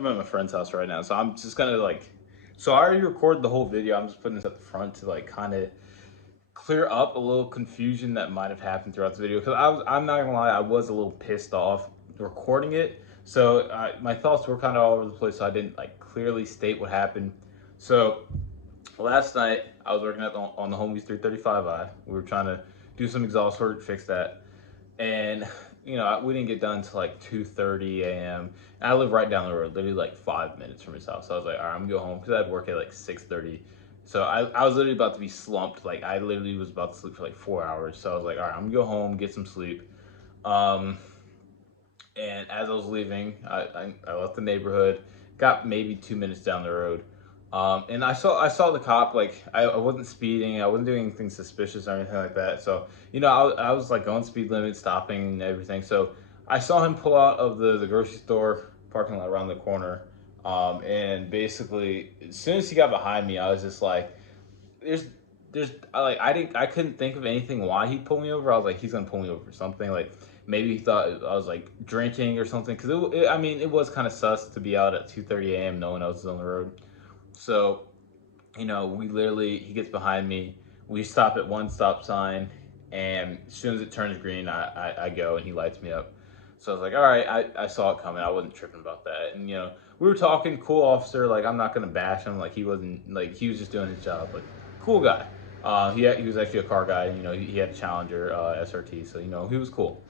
I'm at my friend's house right now, so I'm just gonna like. So I already recorded the whole video. I'm just putting this at the front to like kind of clear up a little confusion that might have happened throughout the video. Because I'm not gonna lie, I was a little pissed off recording it. So my thoughts were kind of all over the place. So I didn't like clearly state what happened. So last night I was working on the Homies 335i. We were trying to do some exhaust work, fix that, and we didn't get done until like 2:30 a.m. And I live right down the road, literally like 5 minutes from his house. So I was like, all right, I'm gonna go home because I'd work at like 6:30. So I was literally about to be slumped. Like I literally was about to sleep for like 4 hours. So I was like, all right, I'm gonna go home, get some sleep. And as I was leaving, I left the neighborhood, got maybe 2 minutes down the road. And I saw the cop. Like I wasn't speeding, I wasn't doing anything suspicious or anything like that. So I was like going speed limit, stopping and everything. So I saw him pull out of the grocery store parking lot around the corner. And basically, as soon as he got behind me, I was just like, I couldn't think of anything why he pulled me over. I was like, he's gonna pull me over for something. Like maybe he thought I was like drinking or something. Because it was kind of sus to be out at 2:30 a.m. No one else is on the road. So, he gets behind me. We stop at one stop sign, and as soon as it turns green, I go and he lights me up. So I was like, all right, I saw it coming. I wasn't tripping about that. And, we were talking, cool officer. Like, I'm not going to bash him. Like, he wasn't, like, he was just doing his job. Like, cool guy. He was actually a car guy. He had a Challenger SRT. So, he was cool.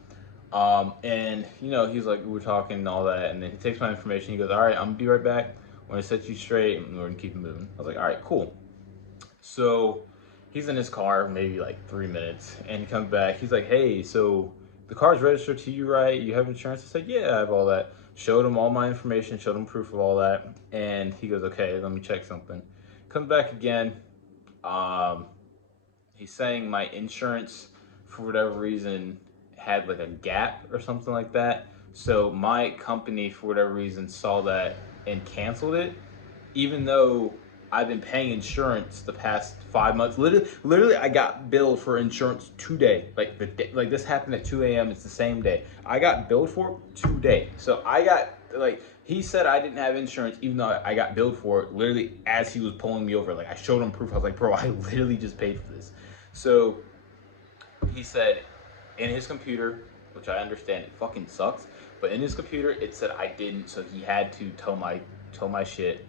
And, he's like, we were talking and all that. And then he takes my information. He goes, all right, I'm going to be right back. We're going to set you straight and we're going to keep it moving. I was like, all right, cool. So he's in his car maybe like 3 minutes and he comes back. He's like, hey, so the car's registered to you, right? You have insurance? I said, yeah, I have all that. Showed him all my information, showed him proof of all that. And he goes, okay, let me check something. Comes back again. He's saying my insurance, for whatever reason, had like a gap or something like that. So my company, for whatever reason, saw that and canceled it, even though I've been paying insurance the past 5 months. Literally, I got billed for insurance today. Like this happened at 2 a.m. It's the same day. I got billed for it today. So I got he said I didn't have insurance, even though I got billed for it literally as he was pulling me over. Like I showed him proof. I was like, bro, I literally just paid for this. So he said in his computer, which I understand it fucking sucks, but in his computer it said I didn't, so he had to tow my shit.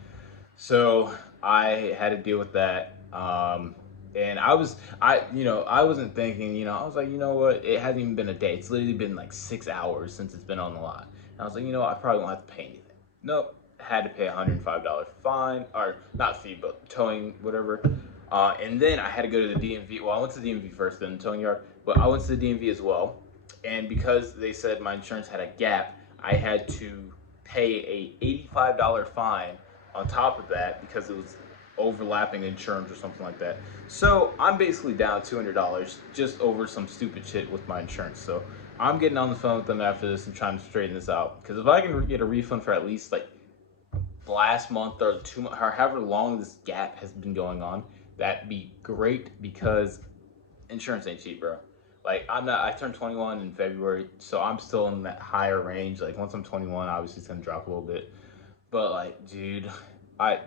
So I had to deal with that. And I wasn't thinking, I was like, you know what? It hasn't even been a day. It's literally been like 6 hours since it's been on the lot. And I was like, I probably won't have to pay anything. Nope. Had to pay a $105 fine, or not fee, but towing, whatever. And then I had to go to the DMV. Well, I went to the DMV first, then the towing yard, but I went to the DMV as well. And because they said my insurance had a gap, I had to pay a $85 fine on top of that because it was overlapping insurance or something like that. So I'm basically down $200 just over some stupid shit with my insurance. So I'm getting on the phone with them after this and trying to straighten this out. Because if I can get a refund for at least like last month or 2 months, or however long this gap has been going on, that'd be great, because insurance ain't cheap, bro. Like I turned 21 in February, so I'm still in that higher range. Like once I'm 21, obviously it's gonna drop a little bit. But like, dude, I'm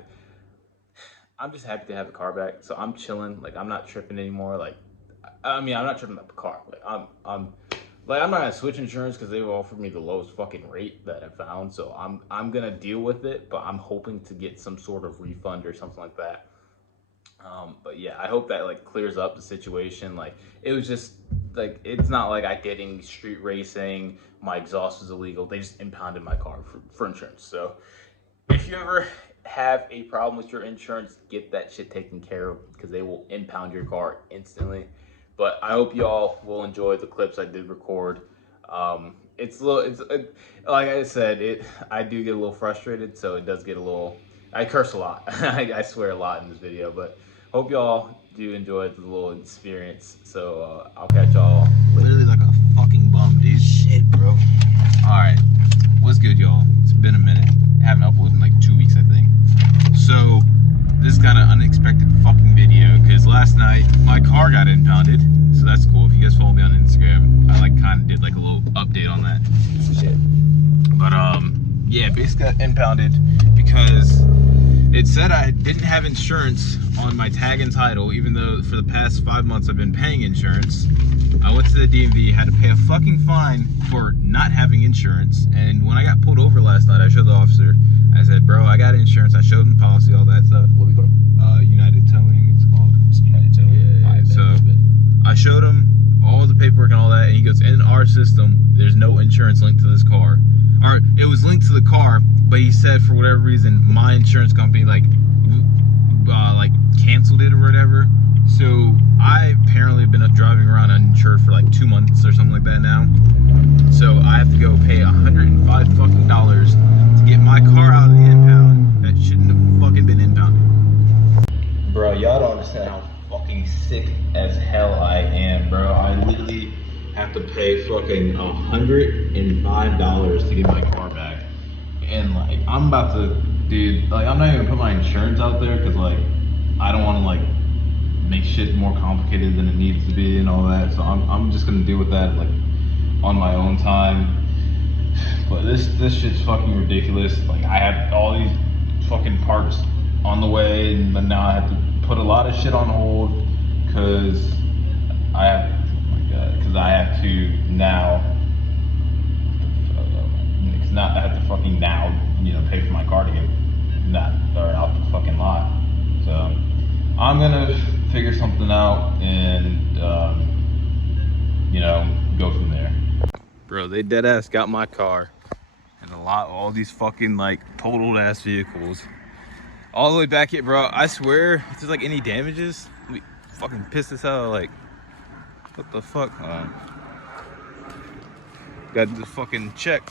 just happy to have the car back. So I'm chilling. Like I'm not tripping anymore. Like, I'm not tripping about the car. Like I'm not gonna switch insurance because they've offered me the lowest fucking rate that I found. So I'm gonna deal with it, but I'm hoping to get some sort of refund or something like that. But yeah, I hope that like clears up the situation. Like it was just like, it's not like I did any street racing. My exhaust was illegal. They just impounded my car for insurance. So if you ever have a problem with your insurance, get that shit taken care of, because they will impound your car instantly. But I hope y'all will enjoy the clips I did record. Like I said, I do get a little frustrated, so it does get a little, I curse a lot. I swear a lot in this video, but hope y'all do enjoy the little experience. So I'll catch y'all later. Literally like a fucking bum, dude. Shit, bro. All right, what's good, y'all? It's been a minute. I haven't uploaded in like 2 weeks, I think. So this is kind of unexpected fucking video, because last night my car got impounded. So that's cool. If you guys follow me on Instagram, I like kind of did like a little update on that shit. But Yeah, basically got impounded because it said I didn't have insurance on my tag and title, even though for the past 5 months I've been paying insurance. I went to the DMV, had to pay a fucking fine for not having insurance. And when I got pulled over last night, I showed the officer. I said, bro, I got insurance. I showed him policy, all that stuff. Where we going? United Towing, it's called. It's United Towing. Yeah. So I showed him all the paperwork and all that, and he goes, in our system, there's no insurance linked to this car. Or it was linked to the car, but he said for whatever reason, my insurance company like canceled it or whatever. So I apparently have been driving around uninsured for like 2 months or something like that now. So I have to go pay $105 fucking to get my car out of the impound that shouldn't have fucking been impounded. Bro, y'all don't understand how fucking sick as hell I am, bro. I literally have to pay fucking $105 to get my car back. And like, I'm about to, dude, like, I'm not even gonna put my insurance out there because like, I don't want to like make shit more complicated than it needs to be and all that. So I'm just gonna deal with that like on my own time. But this shit's fucking ridiculous. Like, I have all these fucking parts on the way, but now I have to put a lot of shit on hold because I have, oh my god, because I have to now, because now I have to fucking now, you know, pay for my car to get that or out the fucking lot. So I'm gonna figure something out and you know, go from there. Bro, they dead ass got my car and all these fucking like totaled ass vehicles all the way back here, bro. I swear, if there's like any damages, we fucking pissed as hell. Like, what the fuck? Got the fucking check.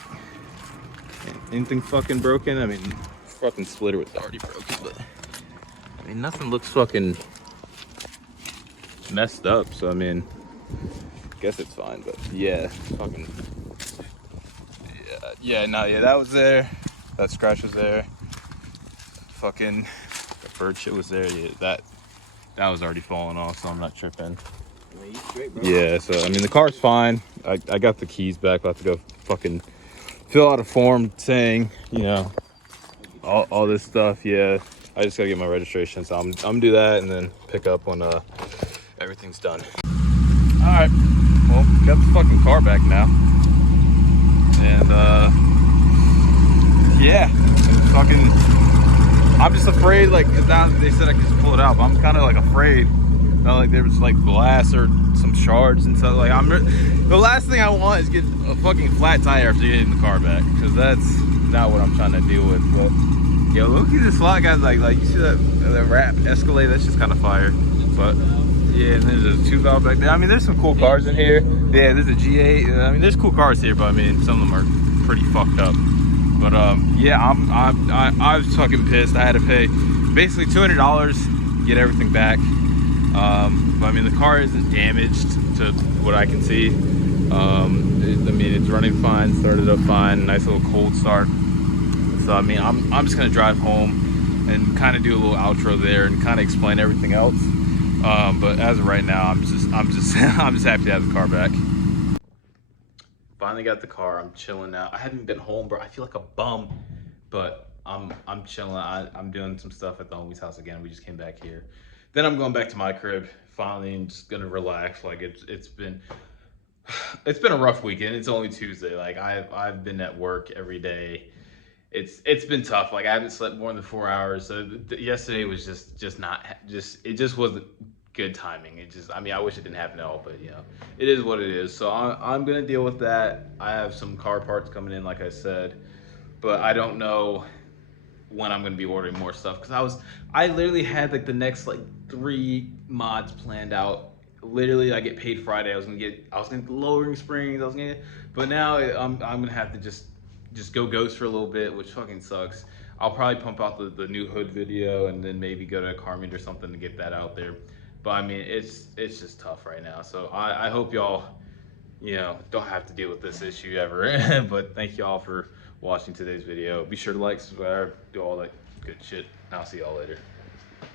Anything fucking broken? I mean, fucking splitter was already broken, but I mean, nothing looks fucking messed up. So I mean, I guess it's fine. But yeah, fucking yeah, that was there. That scratch was there. Fucking the bird shit was there. Yeah, that was already falling off, so I'm not tripping. I mean, straight, bro. Yeah, so I mean the car's fine. I got the keys back. I'll have to go fucking fill out a form saying, you know, all this stuff. Yeah, I just gotta get my registration, so I'm gonna do that and then pick up when everything's done. All right, well, got the fucking car back now, and yeah, fucking. I'm just afraid, like, cause now they said I could just pull it out, but I'm kind of like afraid that like there was like glass or some shards and stuff. Like, the last thing I want is get a fucking flat tire after getting the car back, because that's not what I'm trying to deal with. But yo, look at this slot, guys. Like you see that wrap Escalade? That's just kind of fire. But yeah, and there's a 2-valve back there. I mean, there's some cool cars in here. Yeah, there's a G8. I mean, there's cool cars here, but I mean, some of them are pretty fucked up. But yeah, I was fucking pissed. I had to pay basically $200 to get everything back. But I mean, the car isn't damaged to what I can see. I mean, it's running fine, started up fine, nice little cold start. So I mean, I'm just gonna drive home and kind of do a little outro there and kind of explain everything else. But as of right now, I'm just I'm just happy to have the car back. Finally got the car. I'm chilling now. I haven't been home, bro. I feel like a bum, but I'm chilling. I'm doing some stuff at the homie's house again. We just came back here. Then I'm going back to my crib finally and just gonna relax. Like it's been a rough weekend. It's only Tuesday. Like I've been at work every day. It's been tough. Like I haven't slept more than 4 hours. So yesterday was just it just wasn't good timing. I mean, I wish it didn't happen at all, but you know, it is what it is. So I'm gonna deal with that. I have some car parts coming in, like I said, but I don't know when I'm gonna be ordering more stuff, because I literally had like the next like 3 mods planned out. Literally, I get paid Friday. I was gonna get lowering springs. But now I'm gonna have to just go ghost for a little bit, which fucking sucks. I'll probably pump out the new hood video and then maybe go to a car meet or something to get that out there. But I mean, it's just tough right now. So I hope y'all, you know, don't have to deal with this issue ever. But thank y'all for watching today's video. Be sure to like, subscribe, do all that good shit. I'll see y'all later.